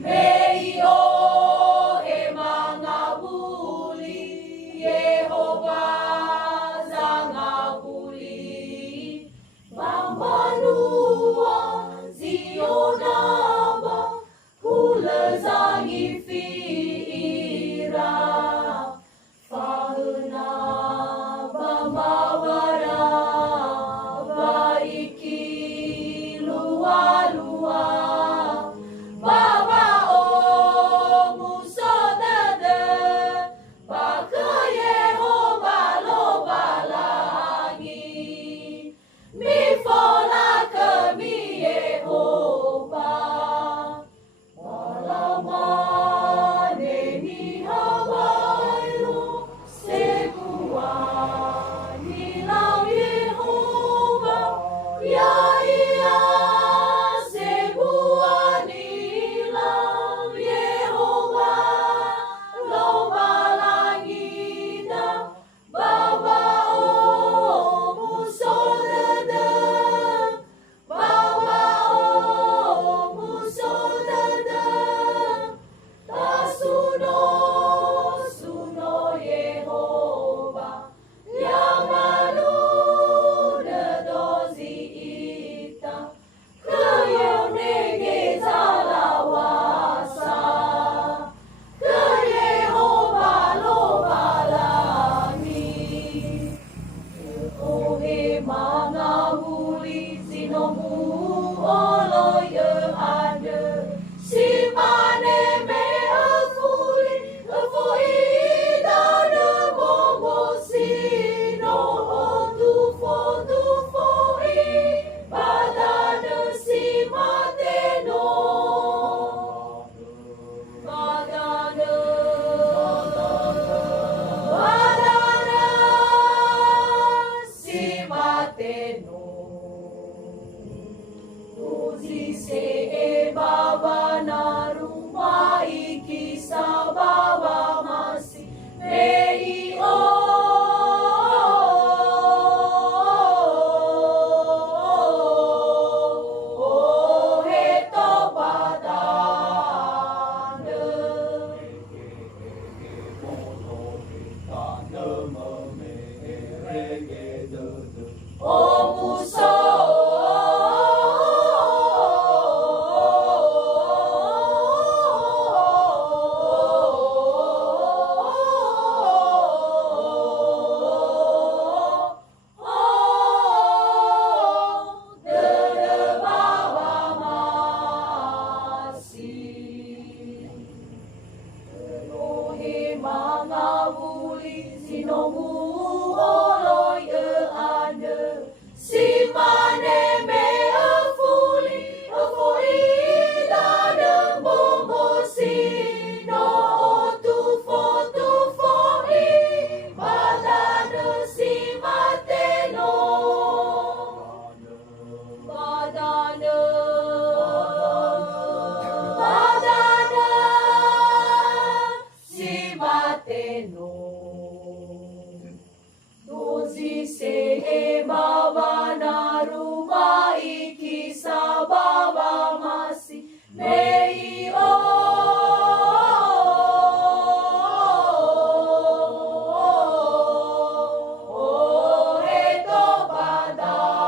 Mei o e mangabuli, Yehova zangabuli, Bambanua zionaba, hula zangi fiira, Fahuna bambawara, baiki lua-lua, Baba o musodada, baka Yehova lo balangi, mi fola kami Yehova, balamane ni habairo, segua nilau Yehova, ya iya segua nilau Yehova, lo balangida, Baba o musodada, Baba o musodada, tasuno suno Yehova, yamanu dozi ita, kayau nege zalawasa, ke Yehova lo balangi, ohe mangahuli sinomu olo ye ada, si mane me afuli, afoi dana bobo sino tufo badana si mateno, badana si mateno, Uzi se e baba na rumah iki sa baba masih mei o heto badana o muso sinomu oloy ane, si mane me afuli, afoi dana bobo sino tufo badana si mateno, badana si mateno. Dozi se e baba na rumah iki sa baba masih mei o heto badana